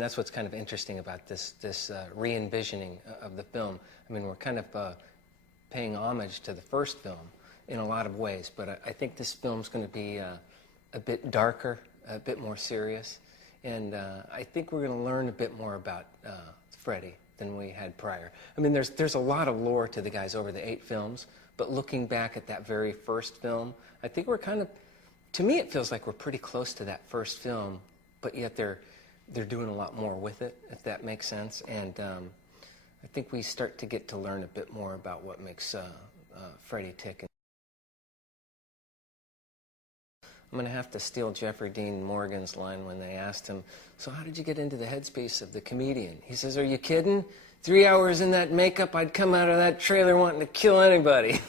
That's what's kind of interesting about this re-envisioning of the film. I mean, we're kind of paying homage to the first film in a lot of ways, but I think this film's going to be a bit darker, a bit more serious, and I think we're going to learn a bit more about Freddy than we had prior. I mean, there's a lot of lore to the guys over the 8 films, but looking back at that very first film, I think we're kind of, to me it feels like we're pretty close to that first film, but yet they're doing a lot more with it, if that makes sense. And I think we start to get to learn a bit more about what makes Freddy tick. I'm going to have to steal Jeffrey Dean Morgan's line when they asked him, so how did you get into the headspace of the comedian? He says, are you kidding? 3 hours in that makeup, I'd come out of that trailer wanting to kill anybody.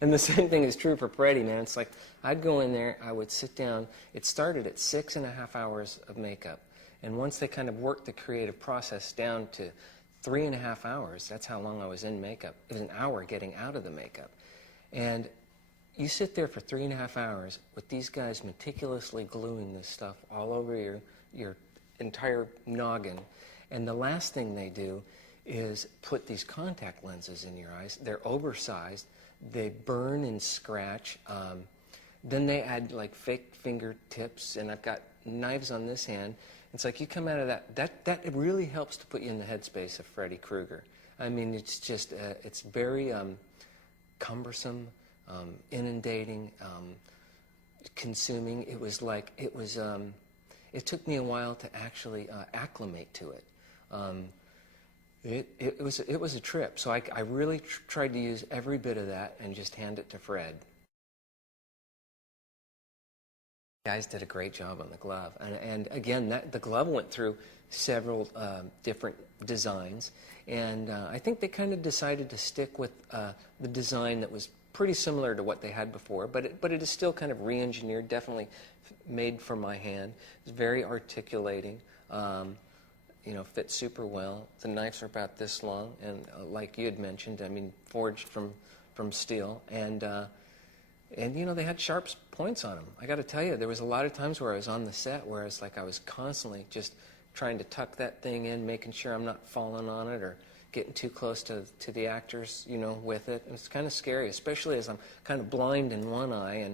And the same thing is true for Freddy, man. It's like, I'd go in there, I would sit down. It started at 6.5 hours of makeup. And once they kind of worked the creative process down to 3.5 hours, that's how long I was in makeup. It was an hour getting out of the makeup. And you sit there for 3.5 hours with these guys meticulously gluing this stuff all over your entire noggin. And the last thing they do is put these contact lenses in your eyes. They're oversized. They burn and scratch. Then they add like fake fingertips, and I've got knives on this hand. It's like you come out of that it really helps to put you in the headspace of Freddy Krueger. I mean, it's just, it's very cumbersome, inundating, consuming. It was like, it took me a while to actually acclimate to it. It was a trip. So I really tried to use every bit of that and just hand it to Fred. Guys did a great job on the glove, and again, the glove went through several different designs, and I think they kind of decided to stick with the design that was pretty similar to what they had before, but it is still kind of re-engineered, definitely made for my hand. It's very articulating, you know, fits super well. The knives are about this long, and like you had mentioned, I mean, forged from steel, and you know, they had sharp points on them. I got to tell you, there was a lot of times where I was on the set where it's like I was constantly just trying to tuck that thing in, making sure I'm not falling on it or getting too close to the actors, you know, with it. It's kind of scary, especially as I'm kind of blind in one eye,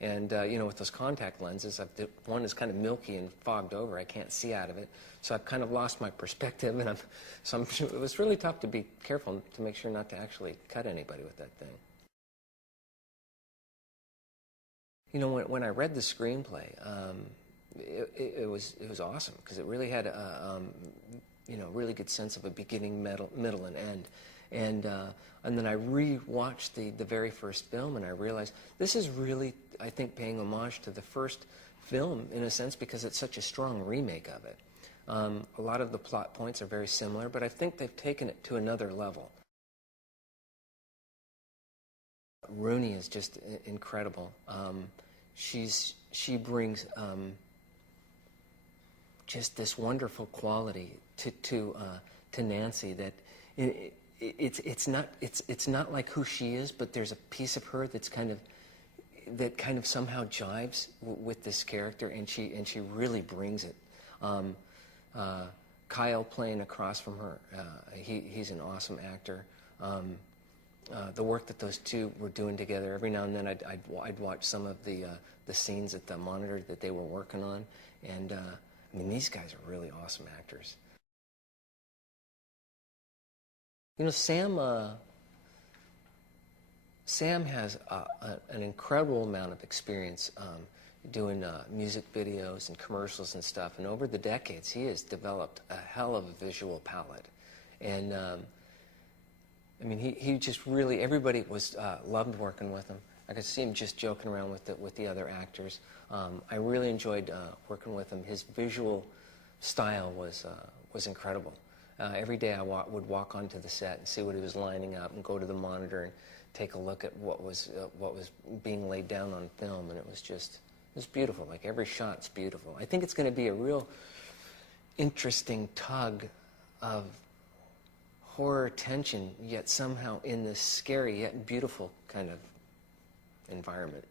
and you know, with those contact lenses, one is kind of milky and fogged over. I can't see out of it, so I've kind of lost my perspective, and it was really tough to be careful to make sure not to actually cut anybody with that thing. You know, when I read the screenplay, it was awesome because it really had a you know, really good sense of a beginning, middle, and end. And then I re-watched the very first film, and I realized this is really, I think, paying homage to the first film in a sense because it's such a strong remake of it. A lot of the plot points are very similar, but I think they've taken it to another level. Rooney is just incredible. She brings just this wonderful quality to Nancy that it's not like who she is, but there's a piece of her that kind of somehow jives with this character, and she really brings it. Kyle playing across from her, he's an awesome actor. The work that those two were doing together, every now and then I'd watch some of the scenes at the monitor that they were working on, and I mean, these guys are really awesome actors. You know, Sam has an incredible amount of experience doing music videos and commercials and stuff, and over the decades he has developed a hell of a visual palette, and I mean, he just really, everybody loved working with him. I could see him just joking around with the other actors. I really enjoyed working with him. His visual style was incredible. Every day I would walk onto the set and see what he was lining up and go to the monitor and take a look at what was being laid down on film, and it was beautiful. Like every shot's beautiful. I think it's going to be a real interesting tug of horror tension, yet somehow in this scary yet beautiful kind of environment.